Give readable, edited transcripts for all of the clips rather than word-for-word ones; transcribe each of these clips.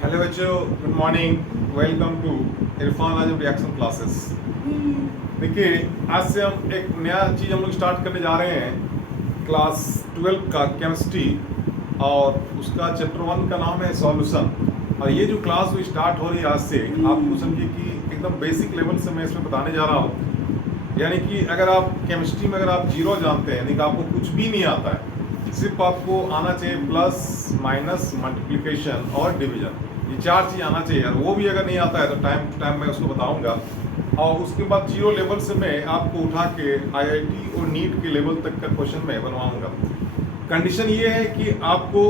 Hello बच्चों, good morning. Welcome to Irfan Azam reaction classes. देखिए, आज से हम एक नया चीज़ हम लोग स्टार्ट करने जा रहे हैं। क्लास 12 का केमिस्ट्री और उसका चैप्टर 1 का नाम है सॉल्यूशन। और ये जो क्लास वो स्टार्ट हो रही है आज से, आपको समझिए कि एकदम बेसिक लेवल से मैं इसमें बताने जा रहा हूँ। यानी कि अगर आप केमिस्ट्री में अगर आप जीरो जानते हैं, यानी कि आपको कुछ भी नहीं आता है, सिर्फ आपको आना चाहिए प्लस माइनस मल्टीप्लिकेशन और डिवीजन, ये चार चीज़ आना चाहिए। और वो भी अगर नहीं आता है तो टाइम टू टाइम मैं उसको बताऊंगा। और उसके बाद जीरो लेवल से मैं आपको उठा के आईआईटी और नीट के लेवल तक का क्वेश्चन मैं बनवाऊंगा। कंडीशन ये है कि आपको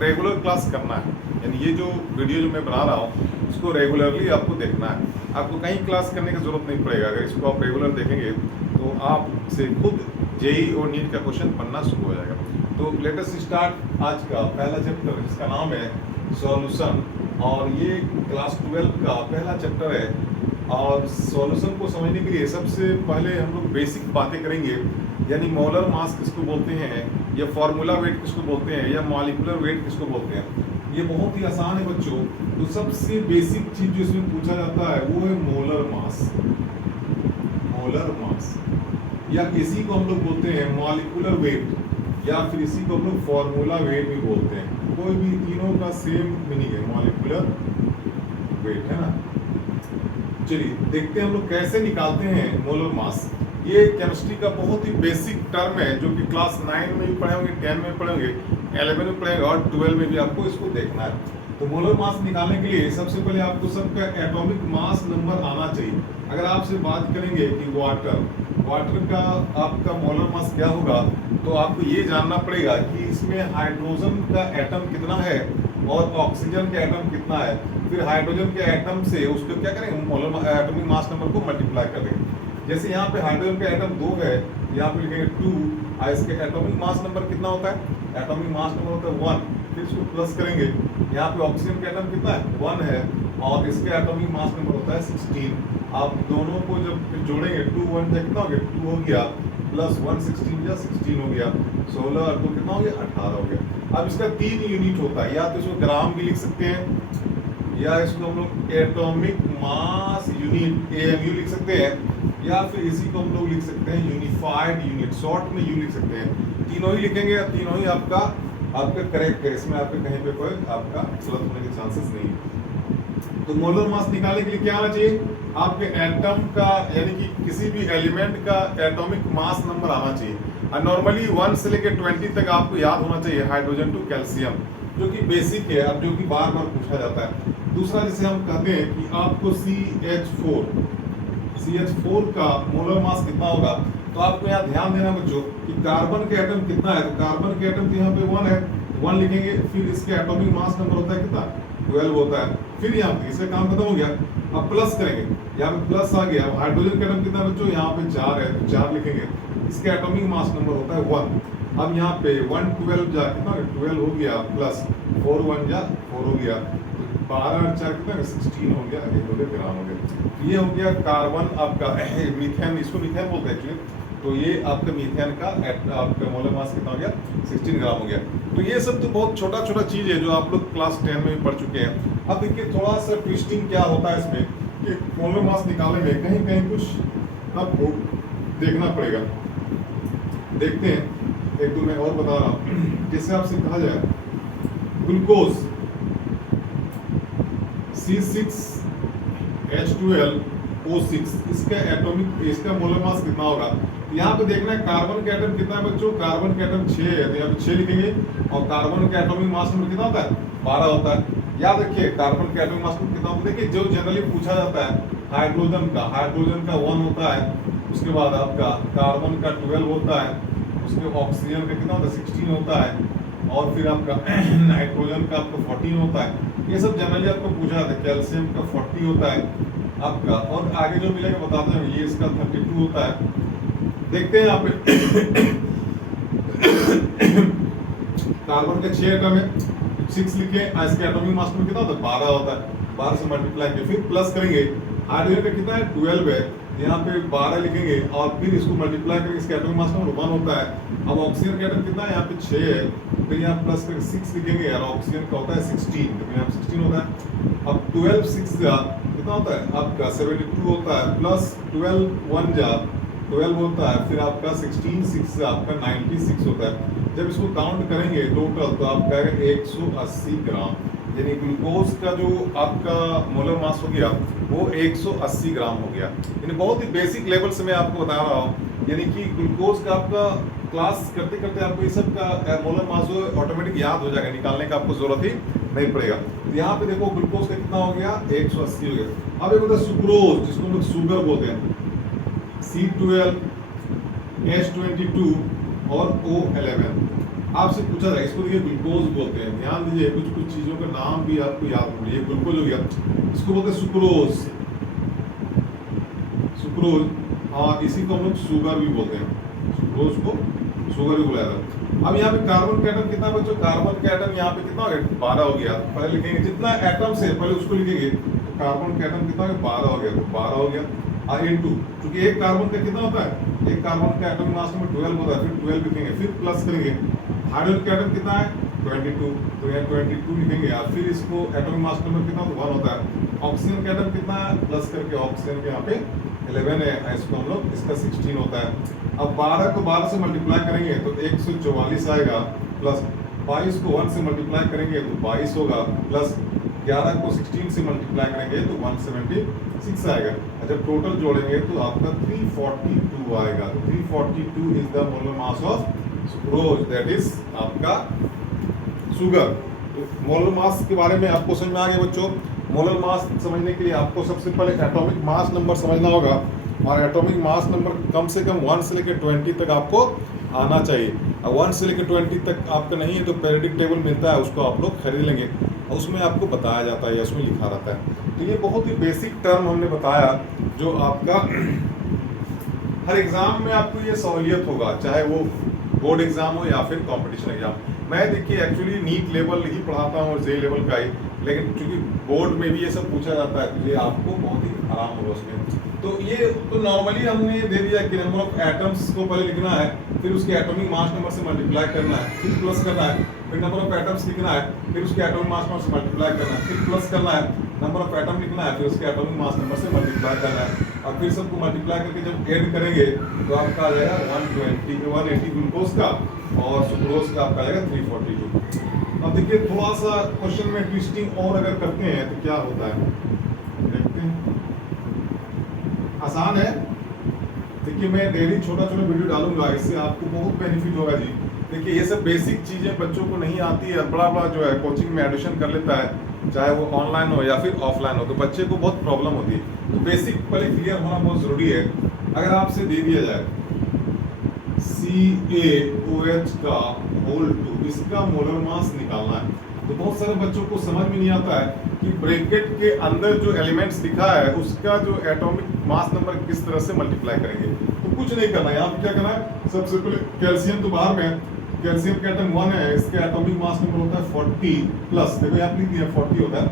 रेगुलर क्लास करना है, यानी ये जो वीडियो जो मैं बना रहा हूँ उसको रेगुलरली आपको देखना है। आपको कहीं क्लास करने की ज़रूरत नहीं पड़ेगा। अगर इसको आप रेगुलर देखेंगे तो आपसे खुद जेई और नीट का क्वेश्चन बनना शुरू हो जाएगा। तो लेटेस्ट स्टार्ट आज का पहला चैप्टर, जिसका नाम है सॉल्यूशन। और ये क्लास 12 का पहला चैप्टर है। और सॉल्यूशन को समझने के लिए सबसे पहले हम लोग बेसिक बातें करेंगे, यानी मोलर मास किसको बोलते हैं, या फार्मूला वेट किसको बोलते हैं, या मॉलिक्यूलर वेट किसको बोलते हैं। ये बहुत ही आसान है बच्चों। तो सबसे बेसिक चीज जो इसमें पूछा जाता है वो है मोलर मास। मोलर मास, या इसी को हम लोग बोलते हैं मॉलिक्यूलर वेट, या फिर इसी को हम लोग फार्मूला वेट भी बोलते हैं। कोई भी तीनों का सेम मीनिंग है, मॉलिक्यूलर वेट, है ना। चलिए देखते हैं हम लोग कैसे निकालते हैं मोलर मास। ये केमिस्ट्री का बहुत ही बेसिक टर्म है, जो कि क्लास 9 में भी पढ़े होंगे, 10 में पढ़े होंगे, 11 में पढ़ेंगे और 12 में भी आपको इसको देखना है। तो मोलर मास निकालने के लिए सबसे पहले आपको सबका एटॉमिक मास नंबर आना चाहिए। अगर आपसे बात करेंगे कि वाटर का आपका मोलर मास क्या होगा, तो आपको ये जानना पड़ेगा कि इसमें हाइड्रोजन का एटम कितना है और ऑक्सीजन का एटम कितना है। फिर हाइड्रोजन के एटम से उसको क्या करेंगे, मोलर एटॉमिक मास नंबर को मल्टीप्लाई कर देंगे। जैसे यहाँ पे हाइड्रोजन का एटम 2 है, यहाँ पे लिखेंगे 2, और इसके एटॉमिक मास नंबर कितना होता है, एटॉमिक मास नंबर होता है 1। फिर इसको प्लस करेंगे, यहाँ पे ऑक्सीजन का एटम कितना है 1 है, और इसके एटॉमिक मास नंबर होता है 16। आप दोनों को जब जोड़ेंगे 2 1 जा कितना हो गया, 2 हो गया, प्लस 1 16 जा 16 हो गया, 16 और 2 कितना हो गया, 18 हो गया। अब इसका 3 यूनिट होता है, या तो इसको ग्राम भी लिख सकते हैं, या इसको हम लोग एटॉमिक मास यूनिट एएमयू लिख सकते हैं, या फिर इसी को हम लोग लिख सकते हैं यूनिफाइड यूनिट, शॉर्ट में यू लिख सकते हैं। तीनों ही लिखेंगे, तीनों ही आपका करेक्ट है, इसमें आपके कहीं पे कोई आपका गलत होने के चांसेस नहीं है। तो मोलर मास निकालने के लिए क्या आना चाहिए, आपके एटम का, यानी कि किसी भी एलिमेंट का एटॉमिक मास नंबर आना चाहिए। और नॉर्मली 1 से लेकर 20 तक आपको याद होना चाहिए, हाइड्रोजन टू कैल्शियम, जो कि बेसिक है, अब जो कि बार बार पूछा जाता है। दूसरा जैसे हम कहते हैं कि आपको CH4 का मोलर मास कितना होगा, तो आपको यहाँ ध्यान देना बच्चों कि कार्बन के एटम कितना है। तो कार्बन के एटम तो यहाँ पे 1 है, 1 लिखेंगे। फिर इसके एटॉमिक मास नंबर होता है कितना, 12 होता है। फिर यहाँ पे इसका काम खत्म हो गया, अब प्लस करेंगे, यहाँ पे प्लस आ गया। अब हाइड्रोजन का एटम कितना बच्चों, यहाँ पे 4 है, तो 4 लिखेंगे। इसका एटॉमिक मास नंबर होता है 1। अब यहाँ पे 1 12 जा कितना, 12 हो गया, प्लस 4 1 जा 4 हो गया, 12 और 4 कितना 16 हो गया, एक हो गया, ग्राम हो गया। ये हो गया कार्बन आपका मीथेन, इसको मीथेन बोलते हैं एक्चुअली। तो ये आपका मीथेन का आपका मोलर मास कितना हो गया, 16 ग्राम हो गया। तो ये सब तो बहुत छोटा छोटा चीज़ है जो आप लोग क्लास 10 में भी पढ़ चुके हैं। अब देखिए थोड़ा सा ट्विस्टिंग क्या होता है इसमें, कि मोलर मास निकालने में कहीं कहीं कुछ आपको देखना पड़ेगा। देखते हैं, एक दो मैं और बता रहा हूँ। जैसे आपसे कहा जाए ग्लूकोज C6H12O6, इसका मोलर मास कितना होगा। यहाँ पे देखना है कार्बन का एटम कितना है बच्चों, कार्बन का एटम 6 है, तो यहाँ पे 6 लिखेंगे। और कार्बन का एटॉमिक मास नंबर कितना होता है, 12 होता है। याद रखिए कार्बन का एटॉमिक मास नंबर कितना होता है। देखिए जो जनरली पूछा जाता है हाइड्रोजन का 1 होता है, उसके बाद आपका कार्बन का 12 होता है, उसके ऑक्सीजन का कितना होता है 16 होता है, और फिर आपका नाइट्रोजन का आपका 14 होता है। ये सब जनरली आपको पूछा जाता है। कैल्शियम का 40 होता है आपका, और आगे जो मिलेगा बताते हैं, ये इसका 32 होता है। देखते हैं यहाँ पे कार्बन के 6 एटम है, 6 लिखे, इसके एटॉमिक मास नंबर कितना होता है, 12 होता है। 12 से मल्टीप्लाई किया, फिर प्लस करेंगे। हाइड्रोजन का कितना है, 12 है, यहाँ पे 12 लिखेंगे और फिर इसको मल्टीप्लाई करके इसका एटॉमिक मास नंबर 1 होता है। अब ऑक्सीजन का एटम कितना है, यहाँ पे 6 है, फिर यहाँ प्लस करके 6 लिखेंगे और ऑक्सीजन का होता है 16, तो यहाँ पे 16 होता है। अब 12 6 जा कितना होता है आपका 72 होता है, प्लस 12 1 जा 12 होता है, फिर आपका 16 6 से आपका 96 होता है। जब इसको काउंट करेंगे टोटल तो आपका आएगा 180 ग्राम, यानी ग्लूकोज का जो आपका मोलर मास हो गया वो 180 ग्राम हो गया। यानी बहुत ही बेसिक लेवल से मैं आपको बता रहा हूँ, यानी कि ग्लूकोज का आपका क्लास करते करते आपको ये सब का मोलर मास ऑटोमेटिक याद हो जाएगा, निकालने का आपको जरूरत ही नहीं पड़ेगा। तो यहाँ पे देखो ग्लूकोज का कितना हो गया 180 हो गया। अब एक होता है सुक्रोज, जिसको हम लोग शुगर बोलते हैं, C12 H22 और O11। आपसे पूछा जाए इसको देखिए ग्लूकोज बोलते हैं, ध्यान दीजिए कुछ कुछ चीजों का नाम भी आपको याद होना चाहिए। ग्लूकोज हो गया, इसको बोलते हैं सुक्रोज, सुक्रोज, हाँ इसी को हम लोग शुगर भी बोलते हैं, सुक्रोज को शुगर भी बोला जाता है। अब यहाँ पे कार्बन का एटम कितना बच्चों, कार्बन का एटम यहाँ पे कितना हो गया 12 हो गया। पहले लिखेंगे जितना एटम से पहले उसको लिखेंगे, तो कार्बन का एटम कितना हो गया 12 हो गया, तो 12 हो गया और इनटू, क्योंकि एक कार्बन का कितना होता है, एक कार्बन का एटॉमिक मास नंबर 12 होता है, फिर 12 लिखेंगे, फिर प्लस करेंगे। हाइड्रोजन का एटम कितना है 22, तो यहाँ 22 लिखेंगे और फिर इसको एटॉमिक मास नंबर कितना 1 होता है। ऑक्सीजन का एटम कितना है, प्लस करके ऑक्सीजन के यहाँ पे 11 है, इसको हम लोग इसका 16 होता है। अब 12 को 12 से मल्टीप्लाई करेंगे तो 144 आएगा, प्लस 22 को 1 से मल्टीप्लाई करेंगे तो 22 होगा, प्लस 11 को 16 से मल्टीप्लाई करेंगे तो 176 आएगा। जब टोटल जोड़ेंगे तो आपका 342 आएगा। तो 342 is the molar mass of sucrose, that is आपका शुगर। तो मोलर मास के बारे में आपको समझ में आ गया बच्चों। मोलर मास समझने के लिए आपको सबसे पहले एटॉमिक मास नंबर समझना होगा, और एटॉमिक मास नंबर कम से कम 1 से लेकर 20 तक आपको आना चाहिए। और 1 से लेकर 20 तक आपका नहीं है तो पेरियोडिक टेबल मिलता है, उसको आप लोग खरीद लेंगे और उसमें आपको बताया जाता है या उसमें लिखा रहता है। तो ये बहुत ही बेसिक टर्म हमने बताया जो आपका हर एग्जाम में आपको ये सहूलियत होगा, चाहे वो बोर्ड एग्जाम हो या फिर कंपटीशन एग्जाम। मैं देखिए एक्चुअली नीट लेवल ही पढ़ाता हूँ और जे लेवल का ही, लेकिन चूंकि बोर्ड में भी ये सब पूछा जाता है तो ये आपको बहुत ही आराम होगा उसमें। तो ये तो नॉर्मली हमने दे दिया कि नंबर ऑफ एटम्स को पहले लिखना है, फिर उसके एटॉमिक मास नंबर से मल्टीप्लाई करना है, फिर प्लस करना है, फिर नंबर ऑफ एटम्स लिखना है, फिर उसके एटॉमिक मास नंबर से मल्टीप्लाई करना है, फिर प्लस करना है, नंबर ऑफ एटम लिखना है, फिर उसके एटॉमिक मास नंबर से मल्टीप्लाई करना है, और फिर सबको मल्टीप्लाई करके जब ऐड करेंगे तो आपका आ जाएगा 180 ग्लूकोज का और सुक्रोज का आपका आएगा 342। अब देखिए थोड़ा सा क्वेश्चन में ट्विस्टिंग और अगर करते हैं तो क्या होता है देखते हैं। आसान है, देखिए मैं डेली छोटा छोटा वीडियो डालूंगा, इससे आपको बहुत बेनिफिट होगा जी। देखिए ये सब बेसिक चीज़ें बच्चों को नहीं आती है, बड़ा बड़ा जो है कोचिंग में एडमिशन कर लेता है, चाहे वो ऑनलाइन हो या फिर ऑफलाइन हो, तो बच्चे को बहुत प्रॉब्लम होती है। तो बेसिक पहले क्लियर होना बहुत ज़रूरी है। अगर आपसे दे दिया जाए CaOH का होल 2, इसका मोलर मास निकालना है, तो बहुत सारे बच्चों को समझ में नहीं आता है कि ब्रैकेट के अंदर जो एलिमेंट्स लिखा है उसका जो एटॉमिक मास नंबर किस तरह से मल्टीप्लाई करेंगे। तो कुछ नहीं करना है, यहाँ पे क्या करना है, सबसे पहले कैल्शियम तो बाहर में है, कैल्शियम का एटम 1 है, इसका एटॉमिक मास नंबर होता है 40 प्लस, देखो यहाँ लिख दिया 40 होता है।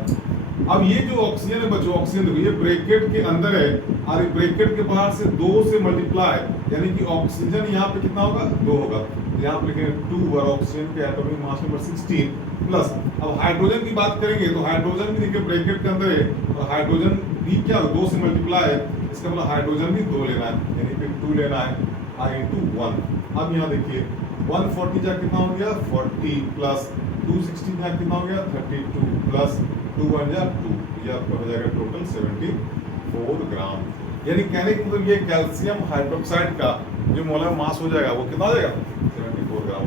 अब ये जो ऑक्सीजन है बच्चों, ऑक्सीजन देखो ये ब्रैकेट के अंदर है और ब्रैकेट के बाहर से 2 से मल्टीप्लाई, यानी कि ऑक्सीजन यहाँ पे कितना होगा 2 होगा, यहाँ पे लिखेंगे 2 और ऑक्सीजन के एटॉमिक मास नंबर 16 प्लस। अब हाइड्रोजन की बात करेंगे तो हाइड्रोजन भी देखिए ब्रैकेट के अंदर है और हाइड्रोजन भी क्या 2 से मल्टीप्लाई है, इसका मतलब हाइड्रोजन भी 2 लेना है, यानी कि 2 लेना है और इनटू 1। अब यहाँ देखिए 140 जा कितना हो गया 40 प्लस 260 जा कितना हो गया 32 प्लस 2 1 जा 2, ये आपका हो जाएगा टोटल 74 ग्राम। यानी कहने का मतलब ये कैल्शियम हाइड्रोक्साइड का जो मोलर मास हो जाएगा वो कितना हो जाएगा 74 ग्राम।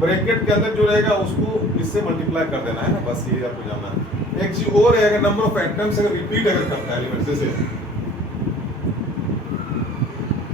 ब्रैकेट के अंदर जो रहेगा उसको इससे मल्टीप्लाई कर देना है ना, बस ये आपको जानना है। एक चीज और है, अगर नंबर ऑफ एटम्स अगर रिपीट अगर करता है एलिमेंट, जैसे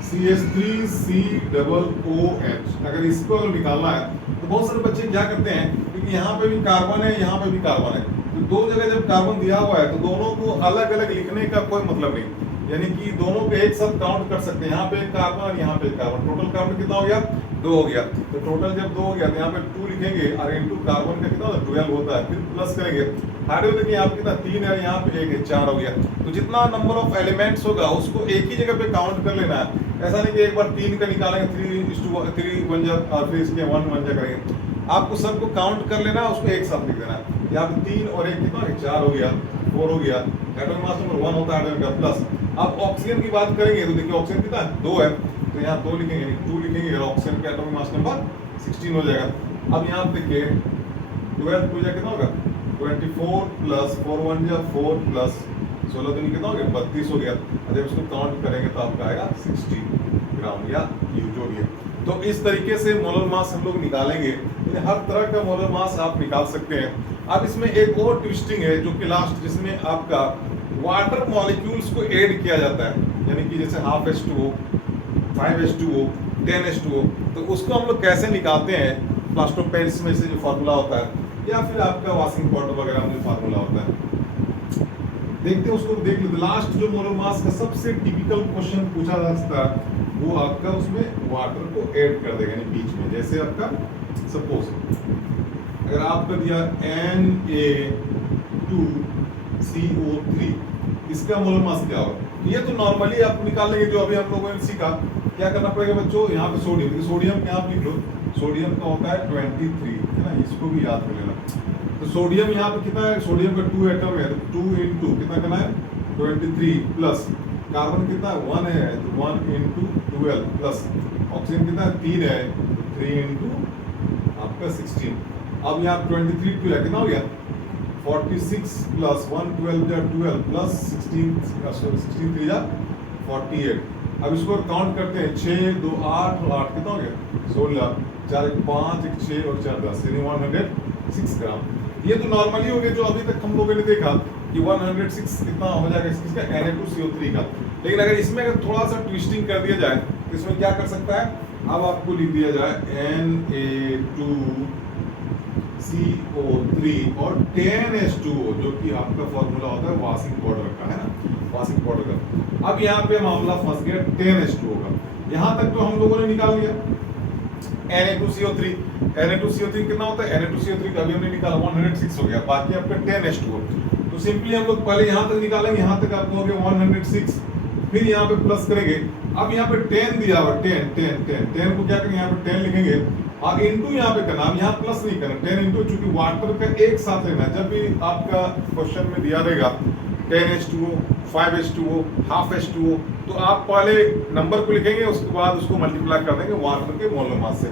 CH3COOH, अगर इसको अगर निकालना है तो बहुत सारे बच्चे क्या करते हैं, क्योंकि यहाँ पे भी कार्बन है यहाँ पे भी कार्बन है, तो 2 जगह जब कार्बन दिया हुआ है तो दोनों को अलग अलग लिखने का कोई मतलब नहीं, यानी कि दोनों को एक साथ काउंट कर सकते हैं। यहाँ पे एक कार्बन और यहाँ पे एक कार्बन, टोटल कार्बन कितना हो गया 2 हो गया, तो टोटल जब 2 हो गया तो यहाँ पे 2 लिखेंगे और इनटू कार्बन का कितना होगा 12 होता है, फिर प्लस करेंगे। हाइड्रोजन देखिए यहाँ पे कितना 3 है, यहाँ पे 1 है, 4 हो गया। तो जितना नंबर ऑफ एलिमेंट्स होगा उसको एक ही जगह पे काउंट कर लेना है। ऐसा नहीं कि एक बार 3 का निकालेंगे 3 बन जा और फिर इसके 1 बन जा करेंगे। आपको सबको काउंट कर लेना है, उसको एक साथ लिख देना है। यहाँ पे 3 और 1 कितना 4 हो गया, 4 हो गया। एटॉमिक मास नंबर 1 होता है हाइड्रोजन का प्लस। अब ऑक्सीजन की बात करेंगे तो देखिए ऑक्सीजन कितना है 2 है, तो यहाँ 2 लिखेंगे, 2 लिखेंगे, ऑक्सीजन का एटॉमिक मास नंबर 16 हो जाएगा। अब यहाँ देखिए 12 पूजा कितना होगा 24 प्लस 4 1 जा 4 प्लस 16 दिन कितना हो गया 32 हो गया। जब इसको काउंट करेंगे तो आपका आएगा 60 ग्राम या यू जो भी है। तो इस तरीके से मोलर मास हम लोग निकालेंगे। हर तरह का मोलर मास आप निकाल सकते हैं। अब इसमें एक और ट्विस्टिंग है जो कि लास्ट, जिसमें आपका वाटर मॉलिक्यूल्स को ऐड किया जाता है, यानी कि जैसे हाफ H2O, 5H2O, 10H2O। तो उसको हम लोग कैसे निकालते हैं, प्लास्टर ऑफ पेरिस में से जो फार्मूला होता है, या फिर आपका वाशिंग पाउडर वगैरह में जो फार्मूला होता है, देखते हैं उसको देख लेते। लास्ट जो मोलर मास का सबसे टिपिकल क्वेश्चन पूछा जा सकता है वो आपका उसमें वाटर को ऐड कर देगा, यानी बीच में। जैसे आपका सपोज अगर आपका दिया Na2CO3, इसका मोलर मास क्या होगा, ये तो नॉर्मली आप निकाल लेंगे जो अभी हम लोगों ने सीखा। क्या करना पड़ेगा बच्चों, यहाँ पे सोडियम, सोडियम यहाँ पे लिख लो, सोडियम का होता है 23 है ना, इसको भी याद कर लेना। तो सोडियम यहाँ पे कितना है, सोडियम का 2 एटम है, तो 2 into कितना करना है 23 प्लस कार्बन कितना 1 है, तो 1 into 12 प्लस ऑक्सीजन कितना 3 है, तो 3 into आपका 16। अब यहाँ 23 2 है, कितना हो गया 46 प्लस 1 12 या 12 प्लस 16 16 3 या 48। अब इसको काउंट करते हैं, 6 2 8 और 8 कितना हो गया 16, 4 1 5 1 6 और 4 10, यानी 106 ग्राम। ये तो नॉर्मली हो गया जो अभी तक हम लोगों ने देखा कि 106 कितना हो जाएगा इसका Na2CO3 का। लेकिन अगर इसमें अगर थोड़ा सा ट्विस्टिंग कर दिया जाए तो इसमें क्या कर सकता है, अब आपको लिख दिया जाए Na2CO3 और 10H2O, जो कि आपका फॉर्मूला होता है वाशिंग पाउडर का, है ना, वाशिंग पाउडर का। अब यहाँ पे मामला फंस गया 10H2O का। यहाँ तक तो हम लोगों ने निकाल लिया Na2CO3। Na2CO3 कितना होता है, Na2CO3 का अभी हमने निकाला 106 हो गया, बाकी आपका 10H2O। तो सिंपली हम लोग पहले यहाँ तक निकालेंगे, यहाँ तक आपको हो गया 106, फिर यहाँ पे प्लस करेंगे। अब यहाँ पे 10 दिया हुआ, 10 को क्या करेंगे, यहाँ पे 10 लिखेंगे और इंटू यहाँ पे करना। अब यहाँ प्लस नहीं करना, 10 इंटू, चूंकि वाटर का एक साथ लेना है। जब भी आपका क्वेश्चन में दिया रहेगा 10H2O, 5H2O, हाफ H2O, तो आप पहले नंबर को लिखेंगे, उसके बाद उसको मल्टीप्लाई कर देंगे वाटर के मोलर मास से।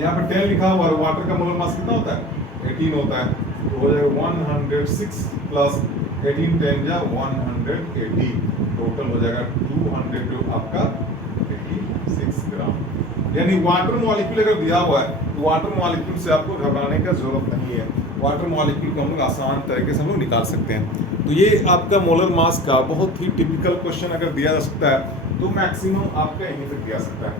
यहाँ पे 10 लिखा हुआ है, वाटर का मोलर मास कितना होता है 18 होता है, तो हो जाएगा 106 प्लस 18 10 या 180, टोटल हो जाएगा 200 आपका 86 ग्राम। यानी वाटर मॉलिक्यूल अगर दिया हुआ है तो वाटर मॉलिक्यूल से आपको घबराने का जरूरत नहीं है। वाटर मॉलिक्यूल को हम लोग आसान तरीके से हम लोग निकाल सकते हैं। तो ये आपका मोलर मास का बहुत ही टिपिकल क्वेश्चन अगर दिया जा सकता है तो मैक्सिमम आपका यहीं तक दिया सकता है।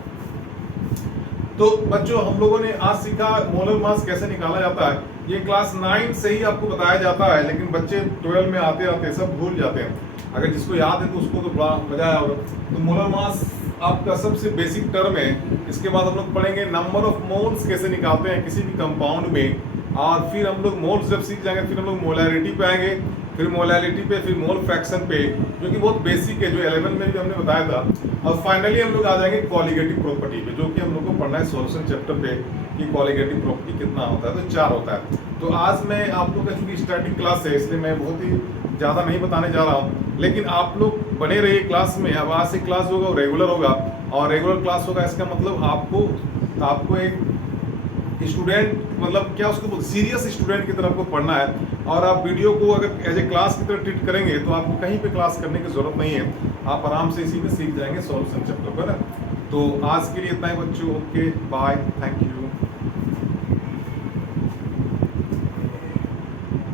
तो बच्चों हम लोगों ने आज सीखा मोलर मास कैसे निकाला जाता है। ये क्लास 9 से ही आपको बताया जाता है, लेकिन बच्चे 12 में आते आते सब भूल जाते हैं। अगर जिसको याद है तो उसको तो बड़ा मजा आया होगा। तो मोलर मास आपका सबसे बेसिक टर्म है। इसके बाद हम लोग पढ़ेंगे नंबर ऑफ मोल्स कैसे निकालते हैं किसी भी कंपाउंड में, और फिर हम लोग मोल्स जब सीख जाएंगे फिर हम लोग मोलैरिटी पे आएंगे, फिर मोलैरिटी पे, फिर मोल फ्रैक्शन पे, जो कि बहुत बेसिक है, जो 11 में भी हमने बताया था। और फाइनली हम लोग आ जाएंगे कॉलिगेटिव प्रॉपर्टी पे, जो कि हम लोग को पढ़ना है सॉल्यूशन चैप्टर पे कि कॉलिगेटिव प्रॉपर्टी कितना होता है। तो 4 होता है। तो आज मैं आप लोग का चूंकि स्टार्टिंग क्लास है इसलिए मैं बहुत ही ज़्यादा नहीं बताने जा रहा हूँ, लेकिन आप लोग बने रहिए क्लास में। अब आज से क्लास होगा वो रेगुलर होगा, और रेगुलर क्लास होगा इसका मतलब आपको एक स्टूडेंट, मतलब क्या उसको सीरियस स्टूडेंट की तरह आपको पढ़ना है। और आप वीडियो को अगर एज ए क्लास की तरह ट्रीट करेंगे तो आपको कहीं पे क्लास करने की जरूरत नहीं है, आप आराम से इसी में सीख जाएंगे सॉल्यूशन चैप्टर पर। तो आज के लिए इतना ही बच्चों, ओके बाय, थैंक यू।